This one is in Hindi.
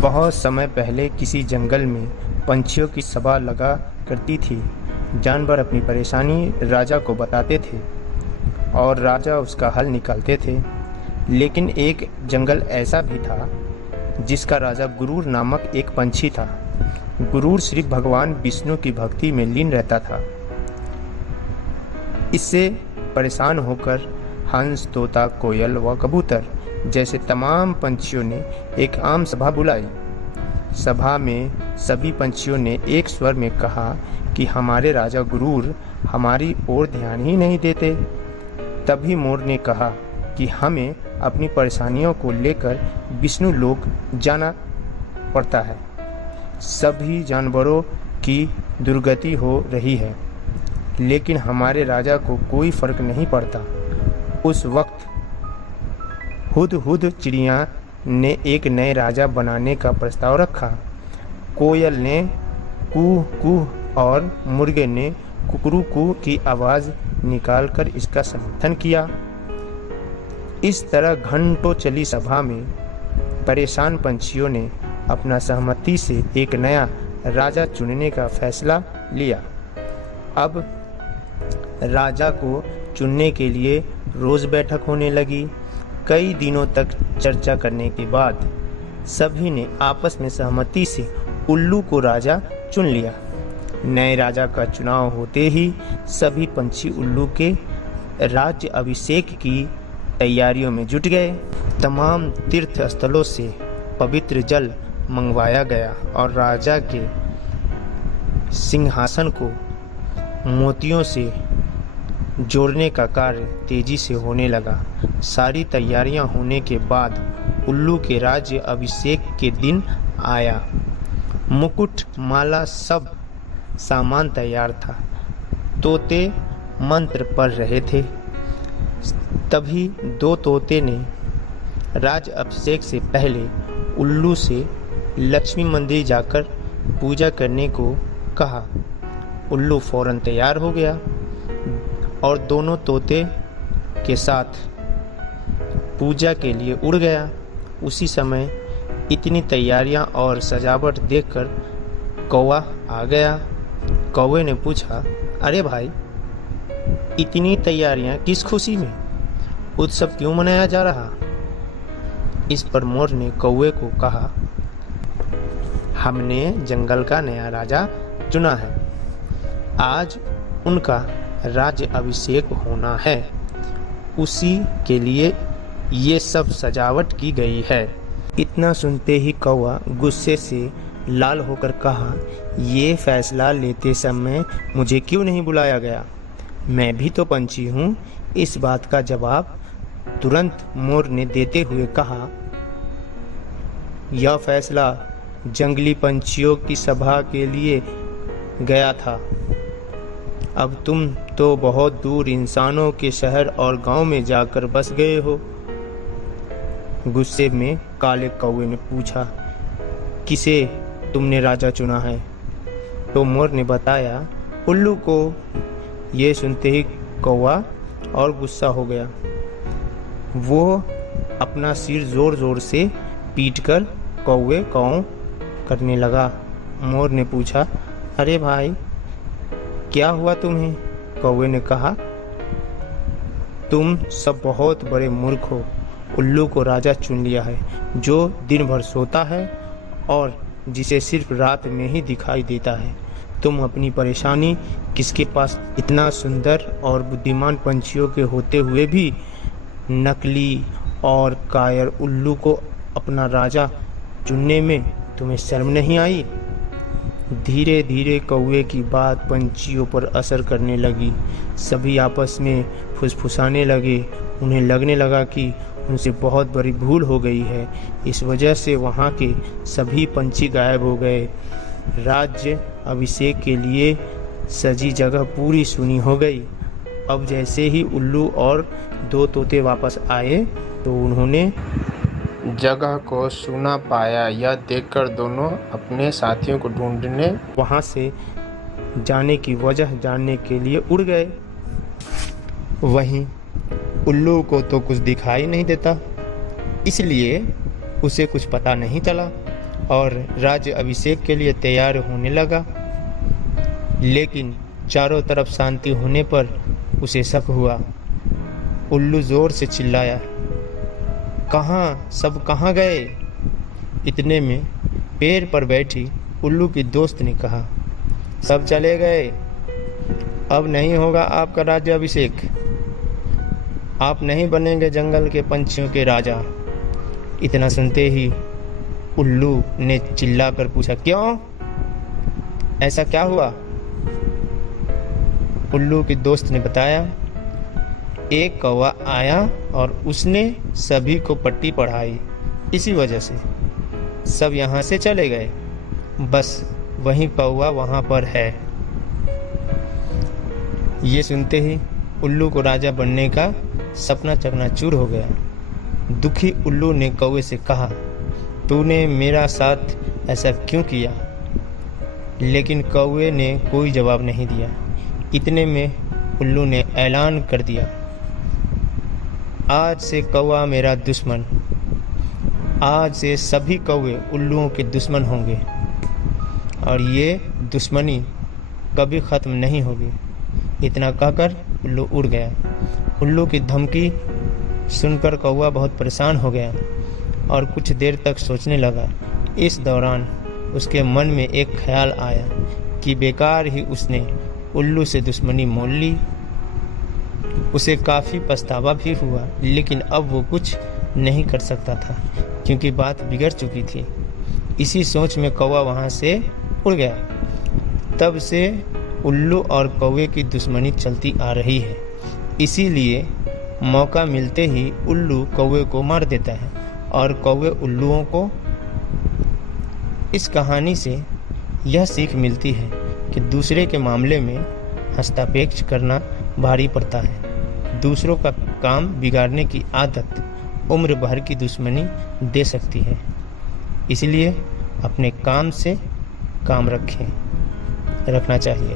बहुत समय पहले किसी जंगल में पंछियों की सभा लगा करती थी। जानवर अपनी परेशानी राजा को बताते थे और राजा उसका हल निकालते थे। लेकिन एक जंगल ऐसा भी था जिसका राजा गुरूर नामक एक पंछी था। गुरूर सिर्फ भगवान विष्णु की भक्ति में लीन रहता था। इससे परेशान होकर हंस, तोता, कोयल व कबूतर जैसे तमाम पंछियों ने एक आम सभा बुलाई। सभा में सभी पंछियों ने एक स्वर में कहा कि हमारे राजा गुरूर हमारी ओर ध्यान ही नहीं देते। तभी मोर ने कहा कि हमें अपनी परेशानियों को लेकर विष्णु लोक जाना पड़ता है। सभी जानवरों की दुर्गति हो रही है, लेकिन हमारे राजा को कोई फर्क नहीं पड़ता। उस वक्त हुदहुद चिड़िया ने एक नए राजा बनाने का प्रस्ताव रखा। कोयल ने कूह कूह और मुर्गे ने कुकरू कू की आवाज़ निकालकर इसका समर्थन किया। इस तरह घंटों चली सभा में परेशान पंछियों ने अपना सहमति से एक नया राजा चुनने का फैसला लिया। अब राजा को चुनने के लिए रोज़ बैठक होने लगी। कई दिनों तक चर्चा करने के बाद सभी ने आपस में सहमति से उल्लू को राजा चुन लिया। नए राजा का चुनाव होते ही सभी पंछी उल्लू के राज्य अभिषेक की तैयारियों में जुट गए। तमाम तीर्थ स्थलों से पवित्र जल मंगवाया गया और राजा के सिंहासन को मोतियों से जोड़ने का कार्य तेजी से होने लगा। सारी तैयारियां होने के बाद उल्लू के राज्य अभिषेक के दिन आया। मुकुट, माला, सब सामान तैयार था। तोते मंत्र पढ़ रहे थे। तभी दो तोते ने राज अभिषेक से पहले उल्लू से लक्ष्मी मंदिर जाकर पूजा करने को कहा। उल्लू फौरन तैयार हो गया और दोनों तोते के साथ पूजा के लिए उड़ गया। उसी समय इतनी तैयारियां और सजावट देखकर कौवा आ गया। कौवे ने पूछा, अरे भाई, इतनी तैयारियां किस खुशी में? उत्सव क्यों मनाया जा रहा? इस पर मोर ने कौवे को कहा, हमने जंगल का नया राजा चुना है। आज उनका राज्य अभिषेक होना है। उसी के लिए ये सब सजावट की गई है। इतना सुनते ही कौवा गुस्से से लाल होकर कहा, ये फैसला लेते समय मुझे क्यों नहीं बुलाया गया? मैं भी तो पंछी हूँ। इस बात का जवाब तुरंत मोर ने देते हुए कहा, यह फैसला जंगली पंछियों की सभा के लिए गया था। अब तुम तो बहुत दूर इंसानों के शहर और गांव में जाकर बस गए हो। गुस्से में काले कौवे ने पूछा, किसे तुमने राजा चुना है? तो मोर ने बताया, उल्लू को। ये सुनते ही कौवा और गुस्सा हो गया। वो अपना सिर जोर जोर से पीटकर कौवे कौं करने लगा। मोर ने पूछा, अरे भाई, क्या हुआ तुम्हें? कौवे ने कहा, तुम सब बहुत बड़े मूर्ख हो। उल्लू को राजा चुन लिया है, जो दिन भर सोता है और जिसे सिर्फ रात में ही दिखाई देता है। तुम अपनी परेशानी किसके पास? इतना सुंदर और बुद्धिमान पंछियों के होते हुए भी नकली और कायर उल्लू को अपना राजा चुनने में तुम्हें शर्म नहीं आई? धीरे धीरे कौवे की बात पंछियों पर असर करने लगी। सभी आपस में फुसफुसाने लगे। उन्हें लगने लगा कि उनसे बहुत बड़ी भूल हो गई है। इस वजह से वहाँ के सभी पंछी गायब हो गए। राज्य अभिषेक के लिए सजी जगह पूरी सुनी हो गई। अब जैसे ही उल्लू और दो तोते वापस आए तो उन्होंने जगह को सूना पाया। यह देखकर दोनों अपने साथियों को ढूंढने वहां से जाने की वजह जानने के लिए उड़ गए। वहीं उल्लू को तो कुछ दिखाई नहीं देता, इसलिए उसे कुछ पता नहीं चला और राज्य अभिषेक के लिए तैयार होने लगा। लेकिन चारों तरफ शांति होने पर उसे शक हुआ। उल्लू जोर से चिल्लाया, सब कहाँ गए? इतने में पेड़ पर बैठी उल्लू की दोस्त ने कहा, सब चले गए, अब नहीं होगा आपका राज्य अभिषेक। आप नहीं बनेंगे जंगल के पंछियों के राजा। इतना सुनते ही उल्लू ने चिल्लाकर पूछा, क्यों? ऐसा क्या हुआ? उल्लू की दोस्त ने बताया, एक कौवा आया और उसने सभी को पट्टी पढ़ाई, इसी वजह से सब यहाँ से चले गए। बस वही कौवा वहाँ पर है। ये सुनते ही उल्लू को राजा बनने का सपना चकनाचूर हो गया। दुखी उल्लू ने कौवे से कहा, तूने मेरा साथ ऐसा क्यों किया? लेकिन कौवे ने कोई जवाब नहीं दिया। इतने में उल्लू ने ऐलान कर दिया, आज से कौवा मेरा दुश्मन। आज से सभी कौवे उल्लुओं के दुश्मन होंगे और ये दुश्मनी कभी ख़त्म नहीं होगी। इतना कहकर उल्लू उड़ गया। उल्लू की धमकी सुनकर कौवा बहुत परेशान हो गया और कुछ देर तक सोचने लगा। इस दौरान उसके मन में एक ख्याल आया कि बेकार ही उसने उल्लू से दुश्मनी मोल ली। उसे काफ़ी पछतावा भी हुआ, लेकिन अब वो कुछ नहीं कर सकता था क्योंकि बात बिगड़ चुकी थी। इसी सोच में कौवा वहाँ से उड़ गया। तब से उल्लू और कौवे की दुश्मनी चलती आ रही है। इसीलिए मौका मिलते ही उल्लू कौवे को मार देता है और कौवे उल्लुओं को। इस कहानी से यह सीख मिलती है कि दूसरे के मामले में हस्तक्षेप करना भारी पड़ता है। दूसरों का काम बिगाड़ने की आदत उम्र भर की दुश्मनी दे सकती है। इसलिए अपने काम से काम रखना चाहिए।